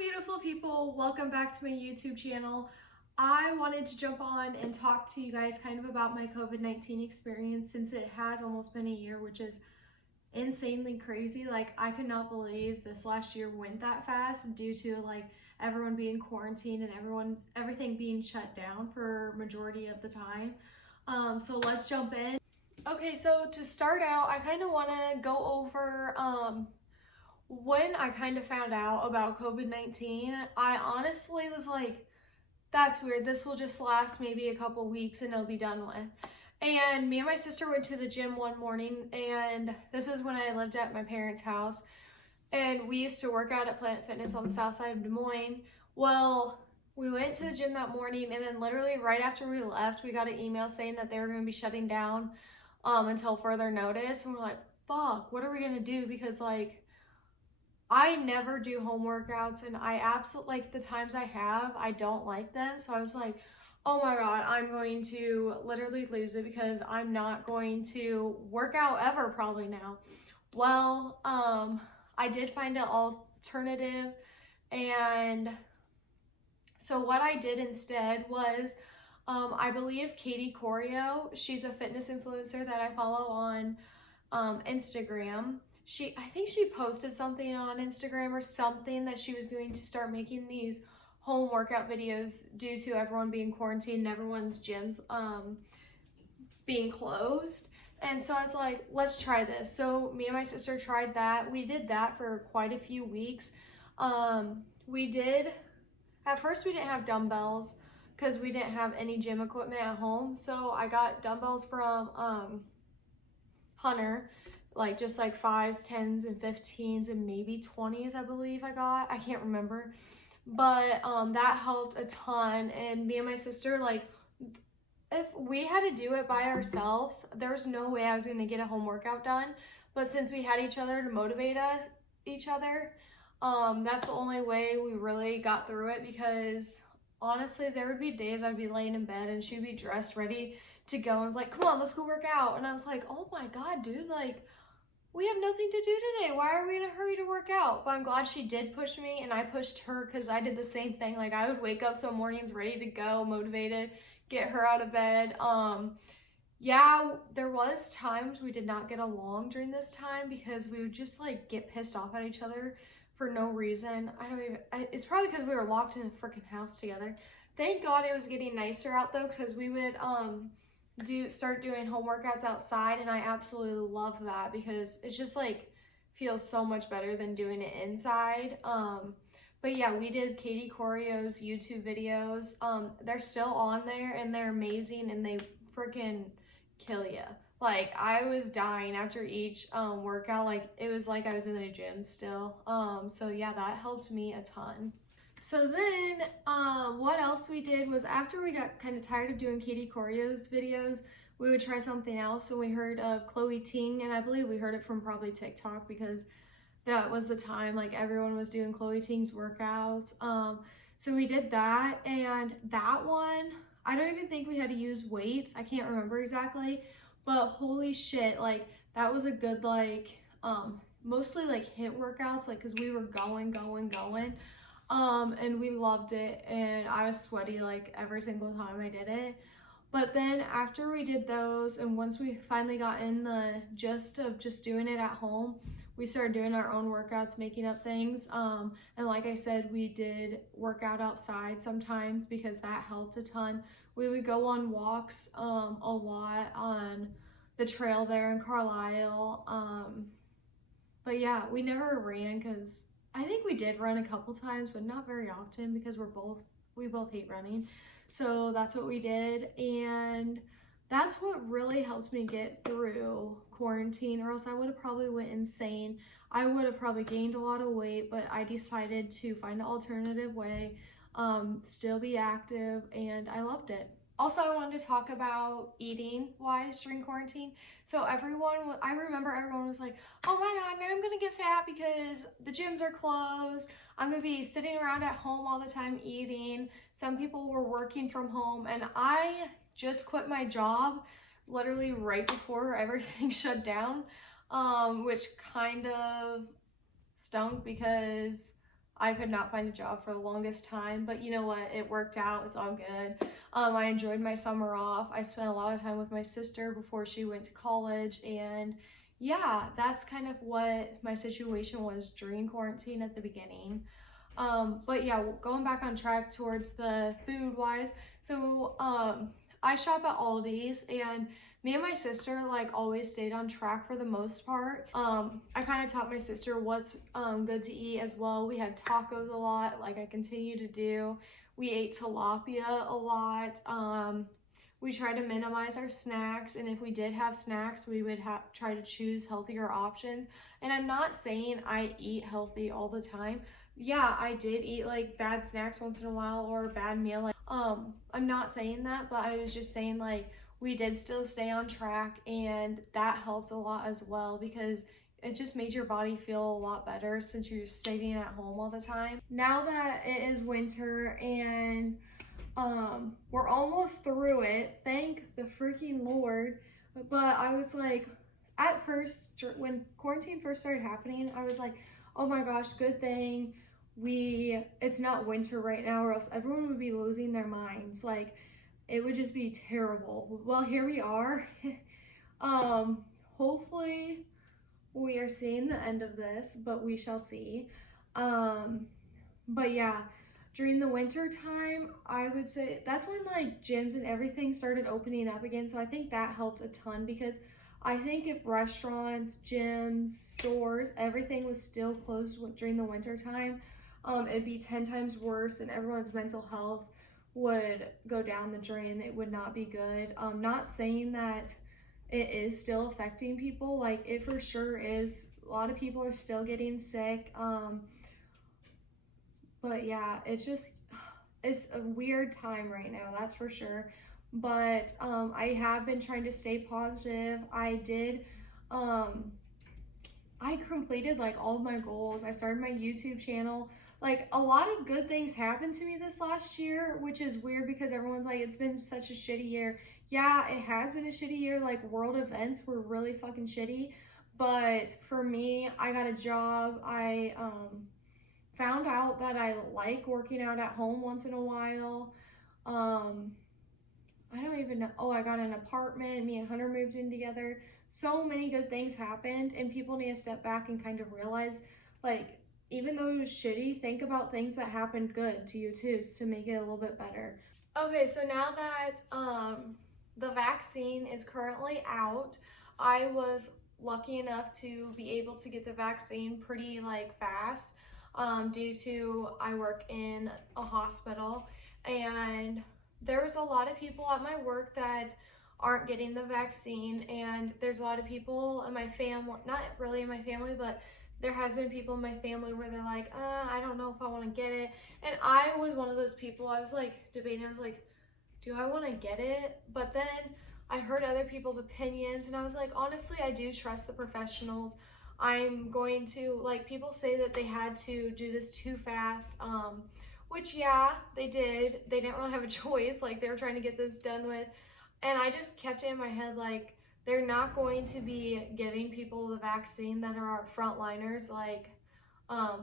beautiful people, welcome back to my YouTube channel. I wanted to jump on and talk to you guys kind of about my COVID-19 experience since it has almost been a year, which is insanely crazy. Like, I could not believe this last year went that fast due to like everyone being quarantined and everything being shut down for majority of the time. So let's jump in. Okay, so to start out, I kind of want to go over when I kind of found out about COVID-19, I honestly was like, that's weird. This will just last maybe a couple weeks and it'll be done with. And me and my sister went to the gym one morning, and this is when I lived at my parents' house. And we used to work out at Planet Fitness on the south side of Des Moines. Well, we went to the gym that morning, and then literally right after we left, we got an email saying that they were going to be shutting down until further notice. And we're like, fuck, what are we going to do? Because like, I never do home workouts, and I absolutely, like, the times I have, I don't like them. So I was like, oh my God, I'm going to literally lose it because I'm not going to work out ever probably now. Well, I did find an alternative, and so what I did instead was, I believe Katie Corio, she's a fitness influencer that I follow on Instagram. I think she posted something on Instagram or something that she was going to start making these home workout videos due to everyone being quarantined and everyone's gyms being closed. And so I was like, let's try this. So me and my sister tried that. We did that for quite a few weeks. At first we didn't have dumbbells because we didn't have any gym equipment at home. So I got dumbbells from Hunter, like just like 5s, 10s, and 15s, and maybe 20s, I believe I got. I can't remember. But that helped a ton. And me and my sister, like, if we had to do it by ourselves, there was no way I was going to get a home workout done. But since we had each other to motivate each other, that's the only way we really got through it. Because honestly, there would be days I'd be laying in bed and she'd be dressed, ready to go, and was like, come on, let's go work out. And I was like, oh my God, dude, like, we have nothing to do today. Why are we in a hurry to work out? But I'm glad she did push me, and I pushed her because I did the same thing. Like, I would wake up some mornings ready to go, motivated, get her out of bed. Yeah, there was times we did not get along during this time because we would just like get pissed off at each other for no reason. It's probably because we were locked in a freaking house together. Thank God it was getting nicer out though, because we would start doing home workouts outside, and I absolutely love that because it's just like feels so much better than doing it inside. But yeah, we did Katie Corio's YouTube videos. They're still on there and they're amazing, and they freaking kill you. Like, I was dying after each workout. Like, it was like I was in a gym still. So yeah, that helped me a ton. So then, what else we did was, after we got kind of tired of doing Katie Corio's videos, we would try something else. And we heard of Chloe Ting, and I believe we heard it from probably TikTok because that was the time like everyone was doing Chloe Ting's workouts. So we did that, and that one, I don't even think we had to use weights. I can't remember exactly, but holy shit, like that was a good like mostly like HIIT workouts, like because we were going. And we loved it, and I was sweaty like every single time I did it. But then after we did those, and once we finally got in the gist of just doing it at home, we started doing our own workouts, making up things. And like I said, we did work out outside sometimes because that helped a ton. We would go on walks a lot on the trail there in Carlisle. But yeah, we never ran because I think we did run a couple times, but not very often because we both hate running. So that's what we did, and that's what really helped me get through quarantine, or else I would have probably went insane. I would have probably gained a lot of weight, but I decided to find an alternative way, still be active, and I loved it. Also, I wanted to talk about eating wise during quarantine. So I remember everyone was like, oh my God, now I'm gonna get fat because the gyms are closed. I'm gonna be sitting around at home all the time eating. Some people were working from home, and I just quit my job literally right before everything shut down, which kind of stunk because I could not find a job for the longest time, but you know what? It worked out. It's all good. I enjoyed my summer off. I spent a lot of time with my sister before she went to college, and yeah, that's kind of what my situation was during quarantine at the beginning. But yeah, going back on track towards the food wise. So I shop at Aldi's, and me and my sister like always stayed on track for the most part. I kind of taught my sister what's good to eat as well. We had tacos a lot, like I continue to do. We ate tilapia a lot. We try to minimize our snacks, and if we did have snacks, we would try to choose healthier options. And I'm not saying I eat healthy all the time. Yeah, I did eat like bad snacks once in a while or a bad meal. Like, I'm not saying that, but I was just saying like we did still stay on track, and that helped a lot as well because it just made your body feel a lot better since you're staying at home all the time. Now that it is winter and we're almost through it, thank the freaking Lord. But I was like, at first, when quarantine first started happening, I was like, oh my gosh, good thing it's not winter right now, or else everyone would be losing their minds. Like, it would just be terrible. Well, here we are. Hopefully we are seeing the end of this, but we shall see. But yeah, during the winter time, I would say that's when like gyms and everything started opening up again. So I think that helped a ton, because I think if restaurants, gyms, stores, everything was still closed during the winter time, it'd be 10 times worse, and everyone's mental health would go down the drain. It would not be good. Not saying that it is still affecting people, like it for sure is. A lot of people are still getting sick. But yeah, it's a weird time right now, that's for sure. But I have been trying to stay positive. I completed like all of my goals. I started my YouTube channel. Like, a lot of good things happened to me this last year, which is weird because everyone's like, it's been such a shitty year. Yeah, it has been a shitty year. Like, world events were really fucking shitty. But for me, I got a job. I found out that I like working out at home once in a while. I don't even know. Oh, I got an apartment. Me and Hunter moved in together. So many good things happened, and people need to step back and kind of realize, like, even though it was shitty, think about things that happened good to you too, to make it a little bit better. Okay, so now that the vaccine is currently out, I was lucky enough to be able to get the vaccine pretty like fast, due to I work in a hospital, and there's a lot of people at my work that aren't getting the vaccine, and there's a lot of people in my family, not really in my family, but there has been people in my family where they're like, I don't know if I want to get it. And I was one of those people. I was like debating. I was like, do I want to get it? But then I heard other people's opinions, and I was like, honestly, I do trust the professionals. I'm going to, like, people say that they had to do this too fast, which yeah, they did. They didn't really have a choice. Like, they were trying to get this done with. And I just kept it in my head, like, they're not going to be giving people the vaccine that are our frontliners, like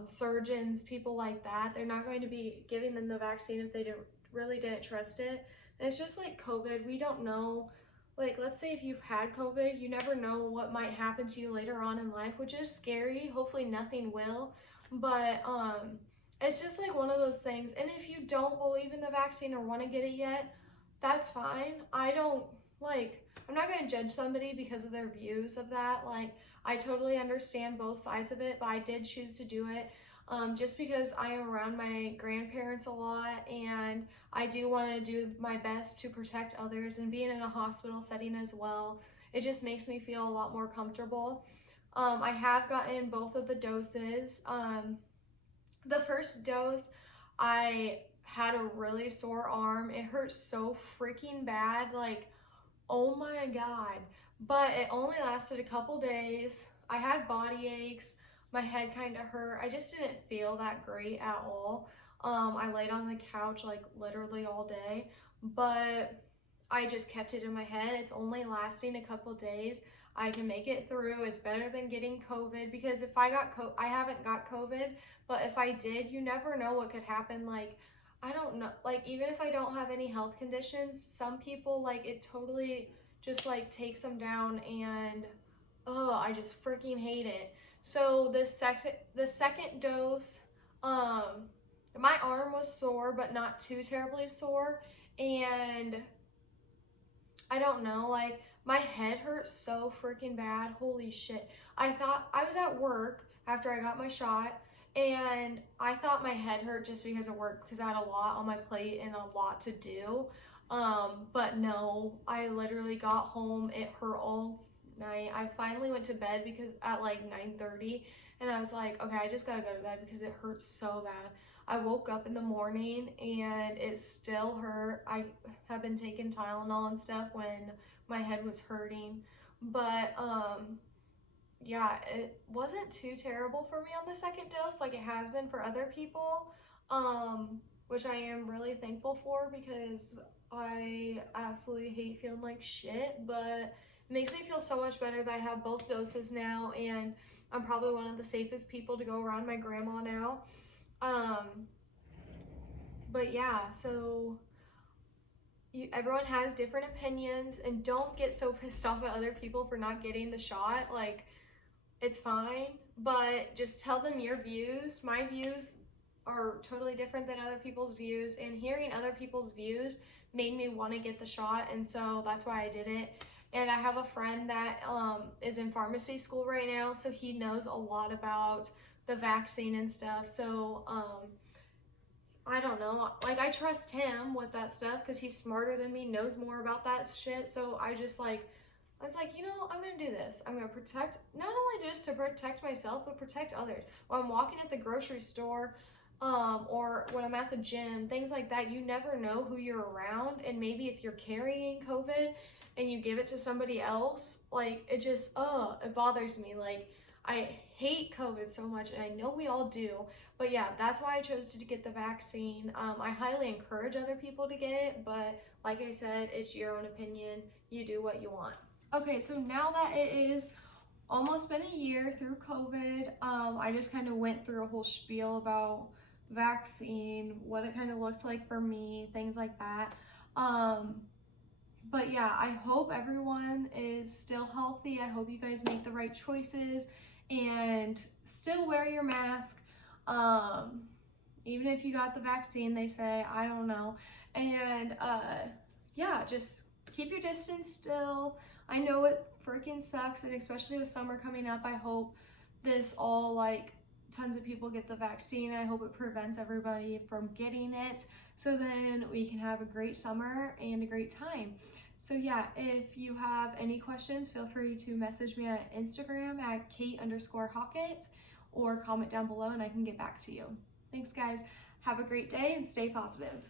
surgeons, people like that. They're not going to be giving them the vaccine if they really didn't trust it. And it's just like COVID. We don't know. Like, let's say if you've had COVID, you never know what might happen to you later on in life, which is scary. Hopefully nothing will. But it's just like one of those things. And if you don't believe in the vaccine or want to get it yet, that's fine. I'm not going to judge somebody because of their views of that. Like, I totally understand both sides of it, but I did choose to do it just because I am around my grandparents a lot, and I do want to do my best to protect others, and being in a hospital setting as well, it just makes me feel a lot more comfortable. I have gotten both of the doses. The first dose, I had a really sore arm. It hurt so freaking bad, like, oh my god. But it only lasted a couple days. I had body aches, my head kind of hurt. I just didn't feel that great at all. I laid on the couch like literally all day, but I just kept it in my head. It's only lasting a couple days. I can make it through. It's better than getting COVID, because if I haven't got COVID, but if I did, you never know what could happen. Like, I don't know, like, even if I don't have any health conditions, some people, like, it totally just like takes them down, and oh, I just freaking hate it. So the second dose, my arm was sore, but not too terribly sore, and I don't know, like, my head hurt so freaking bad. Holy shit. I thought I was at work after I got my shot, and I thought my head hurt just because of work, because I had a lot on my plate and a lot to do. But no, I literally got home. It hurt all night. I finally went to bed because at like 9:30, and I was like, okay, I just gotta go to bed because it hurts so bad. I woke up in the morning and it still hurt. I have been taking Tylenol and stuff when my head was hurting. But yeah, it wasn't too terrible for me on the second dose like it has been for other people. Which I am really thankful for, because I absolutely hate feeling like shit, but it makes me feel so much better that I have both doses now, and I'm probably one of the safest people to go around my grandma now. Um, but yeah, so everyone has different opinions, and don't get so pissed off at other people for not getting the shot. Like, it's fine, but just tell them your views. My views are totally different than other people's views, and hearing other people's views made me want to get the shot, and so that's why I did it. And I have a friend that is in pharmacy school right now, so he knows a lot about the vaccine and stuff. So I don't know, like, I trust him with that stuff because he's smarter than me, knows more about that shit. So I was like, I'm gonna do this. I'm gonna protect, not only just to protect myself, but protect others. When I'm walking at the grocery store, or when I'm at the gym, things like that, you never know who you're around, and maybe if you're carrying COVID and you give it to somebody else, like, it bothers me. Like, I hate COVID so much, and I know we all do, but yeah, that's why I chose to get the vaccine. I highly encourage other people to get it, but like I said, it's your own opinion. You do what you want. Okay, so now that it is almost been a year through COVID, I just kind of went through a whole spiel about vaccine, what it kind of looked like for me, things like that. But yeah, I hope everyone is still healthy. I hope you guys make the right choices and still wear your mask. Even if you got the vaccine, they say, I don't know. And yeah, just keep your distance still. I know it freaking sucks, and especially with summer coming up, I hope this all, like, tons of people get the vaccine. I hope it prevents everybody from getting it, so then we can have a great summer and a great time. So yeah, if you have any questions, feel free to message me on Instagram at Kate_Hockett, or comment down below and I can get back to you. Thanks guys. Have a great day and stay positive.